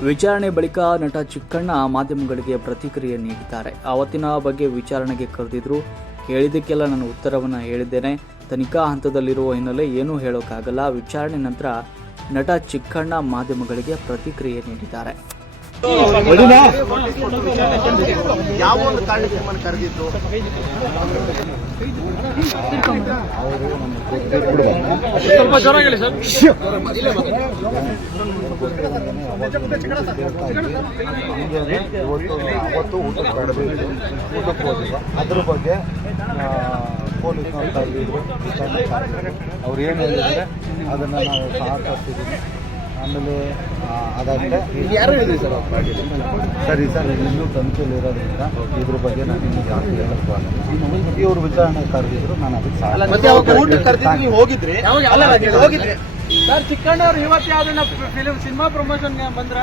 ವಿಚಾರಣೆ ಬಳಿಕ ನಟ ಚಿಕ್ಕಣ್ಣ ಮಾಧ್ಯಮಗಳಿಗೆ ಪ್ರತಿಕ್ರಿಯೆ ನೀಡಿದ್ದಾರೆ. ಆವತ್ತಿನ ಬಗ್ಗೆ ವಿಚಾರಣೆಗೆ ಕರೆದಿದ್ರು. ಕೇಳಿದ್ದಕ್ಕೆಲ್ಲ ನಾನು ಉತ್ತರವನ್ನು ಹೇಳಿದ್ದೇನೆ. ತನಿಖಾ ಹಂತದಲ್ಲಿರುವ ಹಿನ್ನೆಲೆ ಏನೂ ಹೇಳೋಕ್ಕಾಗಲ್ಲ. ವಿಚಾರಣೆ ನಂತರ ನಟ ಚಿಕ್ಕಣ್ಣ ಮಾಧ್ಯಮಗಳಿಗೆ ಪ್ರತಿಕ್ರಿಯೆ ನೀಡಿದ್ದಾರೆ. ಯಾವ ಒಂದು ಕಾರಣಕ್ಕೆ ನಿಮ್ಮನ್ನು ಕರೆದಿದ್ರು ಅವತ್ತು ಊಟ ಕರೆದಿದ್ರು ಊಟಕ್ಕೆ ಹೋಗಿಲ್ಲ ಅದ್ರ ಬಗ್ಗೆ ಪೊಲೀಸ್ನವ್ರು ಅವ್ರು ಏನು ಹೇಳಿದ್ರೆ ಅದನ್ನು ನಾವು ಸಹಕರಿಸಿದ್ದೀವಿ ಆಮೇಲೆ ಅದಾಗಿದೆ ಸರ್? ಸರಿ ಸರ್ ಇನ್ನೂ ತನಿಖೆಯಲ್ಲಿ ಇರೋದ್ರಿಂದ ಇದ್ರ ಬಗ್ಗೆ ನಾನು ನಿಮಗೆ ಯಾರು ಹೇಳಕ್ಕೆ ಆಗಲ್ಲ. ಇವರು ವಿಚಾರಣೆ ಕರೆದಿದ್ರು ನಾನು ಅದಕ್ಕೆ ಹೋಗಿದ್ರೆ? ಹೋಗಿದ್ರಿ ಅಲ್ಲ ನೀವು ಹೋಗಿದ್ರಿ. ಸರ್ ಚಿಕ್ಕಣ್ಣ ಅವ್ರು ಇವತ್ತು ಯಾವ್ದನ್ನ ಸಿನಿಮಾ ಪ್ರಮೋಷನ್ ಬಂದ್ರ?